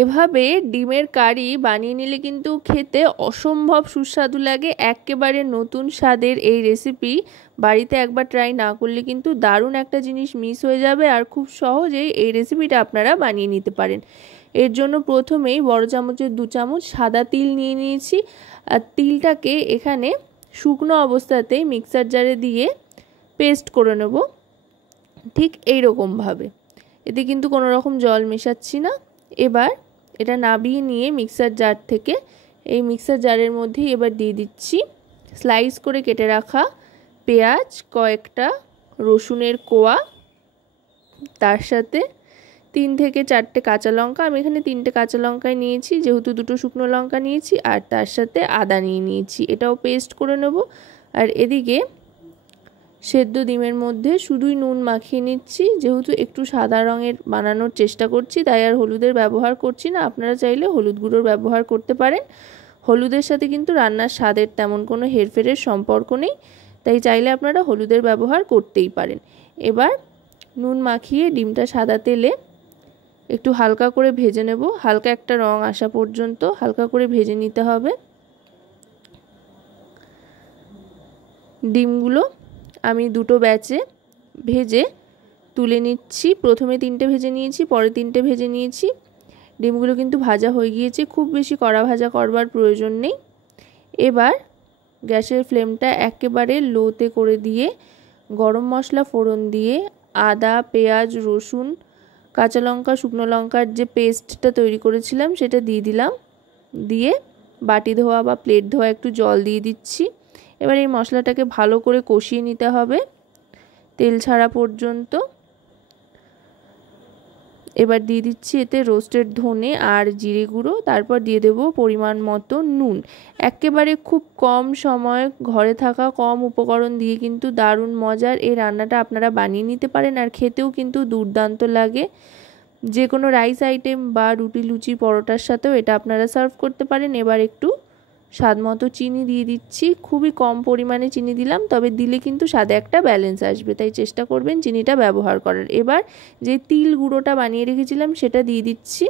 এভাবে ডিমের কারি বানিয়ে নিলে কিন্তু খেতে অসম্ভব সুস্বাদু লাগে। একেবারে নতুন স্বাদের এই রেসিপি বাড়িতে একবার ট্রাই না করলে কিন্তু দারুণ একটা জিনিস মিস হয়ে যাবে। আর খুব সহজেই এই রেসিপিটা আপনারা বানিয়ে নিতে পারেন। এর জন্য প্রথমেই বড় চামচের 2 চামচ সাদা তিল নিয়ে নিয়েছি। আর তিলটাকে এখানে শুকনো অবস্থাতেই মিক্সার জারে দিয়ে পেস্ট করে নেব, ঠিক এইরকমভাবে। এতে কিন্তু কোনো রকম জল মেশাচ্ছি না। এবার এটা নাবিয়ে নিয়ে মিক্সার জার থেকে এই মিক্সার জারের মধ্যে এবার দিয়ে দিচ্ছি স্লাইস করে কেটে রাখা পেঁয়াজ, কয়েকটা রসুনের কোয়া, তার সাথে 3 থেকে 4টে কাঁচা লঙ্কা। আমি এখানে 3টে কাঁচা লঙ্কাই নিয়েছি, যেহেতু 2টো শুকনো লঙ্কা নিয়েছি। আর তার সাথে আদা নিয়েছি, এটাও পেস্ট করে নেব। আর এদিকে সেদ্ধ ডিমের মধ্যে শুধুই নুন মাখিয়ে নিচ্ছি, যেহেতু একটু সাদা রঙের বানানোর চেষ্টা করছি তাই আর হলুদের ব্যবহার করছি না। আপনারা চাইলে হলুদ গুঁড়োর ব্যবহার করতে পারেন। হলুদের সাথে কিন্তু রান্নার স্বাদের তেমন কোনো হেরফেরের সম্পর্ক নেই, তাই চাইলে আপনারা হলুদের ব্যবহার করতেই পারেন। এবার নুন মাখিয়ে ডিমটা সাদা তেলে একটু হালকা করে ভেজে নেব, হালকা একটা রং আসা পর্যন্ত হালকা করে ভেজে নিতে হবে। ডিমগুলো আমি 2টো ব্যাচে ভেজে তুলে নিচ্ছি। প্রথমে 3টে ভেজে নিয়েছি, পরে 3টে ভেজে নিয়েছি। ডিমগুলো কিন্তু ভাজা হয়ে গিয়েছে, খুব বেশি কড়া ভাজা করবার প্রয়োজন নেই। এবার গ্যাসের ফ্লেমটা একেবারে লোতে করে দিয়ে গরম মশলা ফোড়ন দিয়ে আদা, পেঁয়াজ, রসুন, কাঁচা লঙ্কা, শুকনো লঙ্কার যে পেস্টটা তৈরি করেছিলাম সেটা দিয়ে দিলাম। দিয়ে বাটি ধোয়া বা প্লেট ধোয়া একটু জল দিয়ে দিচ্ছি। এবার এই মশলাটাকে ভালো করে কষিয়ে নিতে হবে তেল ছাড়া পর্যন্ত। এবার দিয়ে দিচ্ছি এতে রোস্টেড ধনে আর জিরে গুঁড়ো, তারপর দিয়ে দেব পরিমাণ মতো নুন। একেবারে খুব কম সময় ঘরে থাকা কম উপকরণ দিয়ে কিন্তু দারুণ মজার এই রান্নাটা আপনারা বানিয়ে নিতে পারেন। আর খেতেও কিন্তু দুর্দান্ত লাগে। যে কোনো রাইস আইটেম বা রুটি, লুচি, পরোটার সাথেও এটা আপনারা সার্ভ করতে পারেন। এবার একটু স্বাদ মতো চিনি দিয়ে দিচ্ছি, খুবই কম পরিমাণে চিনি দিলাম, তবে দিলে কিন্তু স্বাদে একটা ব্যালেন্স আসবে, তাই চেষ্টা করবেন চিনিটা ব্যবহার করার। এবার যে তিল গুঁড়োটা বানিয়ে রেখেছিলাম সেটা দিয়ে দিচ্ছি।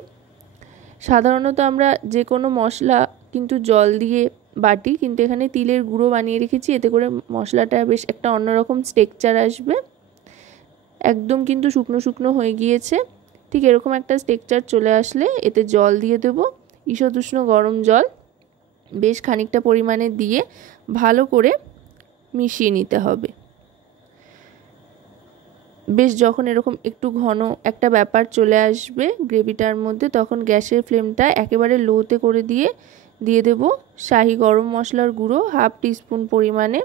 সাধারণত আমরা যে কোনো মশলা কিন্তু জল দিয়ে বাটি, কিন্তু এখানে তিলের গুঁড়ো বানিয়ে রেখেছি, এতে করে মশলাটা বেশ একটা অন্যরকম টেক্সচার আসবে। একদম কিন্তু শুকনো শুকনো হয়ে গিয়েছে, ঠিক এরকম একটা টেক্সচার চলে আসলে এতে জল দিয়ে দেব, ঈষৎ উষ্ণ গরম জল বেশ খানিকটা পরিমাণে দিয়ে ভালো করে মিশিয়ে নিতে হবে। বেশ যখন এরকম একটু ঘন একটা ব্যাপার চলে আসবে গ্রেভিটার মধ্যে, তখন গ্যাসের ফ্লেমটা একেবারে লোতে করে দিয়ে দেব শাহি গরম মশলার গুঁড়ো 1/2 টিস্পুন পরিমাণে।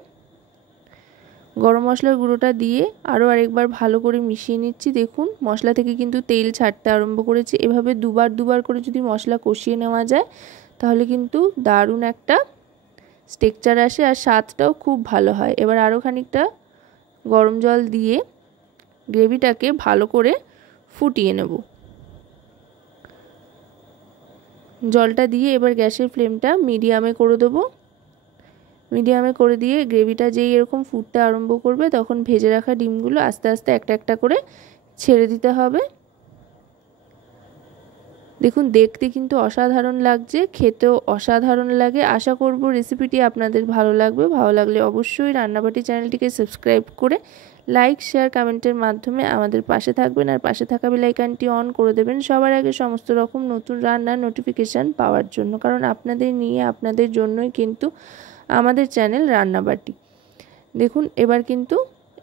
গরম মশলার গুঁড়োটা দিয়ে আরও আরেকবার ভালো করে মিশিয়ে নিচ্ছি। দেখুন মশলা থেকে কিন্তু তেল ছাড়তে আরম্ভ করেছে। এভাবে দুবার করে যদি মশলা কষিয়ে নেওয়া যায় তাহলে কিন্তু দারুণ একটা টেক্সচার আসে আর স্বাদটাও খুব ভালো হয়। এবার আরও খানিকটা গরম জল দিয়ে গ্রেভিটাকে ভালো করে ফুটিয়ে নেব। জলটা দিয়ে এবার গ্যাসের ফ্লেমটা মিডিয়ামে করে দেবো। মিডিয়ামে করে দিয়ে গ্রেভিটা যেই এরকম ফুটতে আরম্ভ করবে তখন ভেজে রাখা ডিমগুলো আস্তে আস্তে একটা একটা করে ছেড়ে দিতে হবে। দেখুন দেখতে কিন্তু অসাধারণ লাগছে, খেতেও অসাধারণ লাগে। আশা করব রেসিপিটি আপনাদের ভালো লাগবে। ভালো লাগলে অবশ্যই রান্নাবাটি চ্যানেলটিকে সাবস্ক্রাইব করে লাইক, শেয়ার, কমেন্টের মাধ্যমে আমাদের পাশে থাকবেন। আর পাশে থাকা বেল আইকনটি অন করে দেবেন সবার আগে সমস্ত রকম নতুন রান্নার নোটিফিকেশান পাওয়ার জন্য, কারণ আপনাদের নিয়ে আপনাদের জন্যই কিন্তু আমাদের চ্যানেল রান্নাবাটি। দেখুন এবার কিন্তু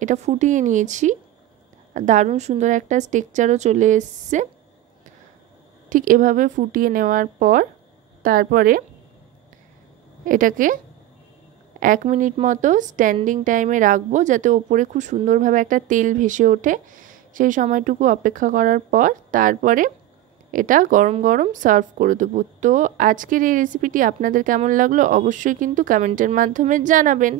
এটা ফুটিয়ে নিয়েছি, দারুণ সুন্দর একটা টেক্সচারও চলে এসছে। ঠিক এভাবে ফুটিয়ে নেওয়ার পর তারপরে এটাকে 1 মিনিট মতো স্ট্যান্ডিং টাইমে রাখবো, যাতে ওপরে খুব সুন্দরভাবে একটা তেল ভেসে ওঠে। সেই সময়টুকু অপেক্ষা করার পর তারপরে এটা গরম গরম সার্ভ করে দেবো। তো আজকের এই রেসিপিটি আপনাদের কেমন লাগলো অবশ্যই কিন্তু কমেন্টের মাধ্যমে জানাবেন।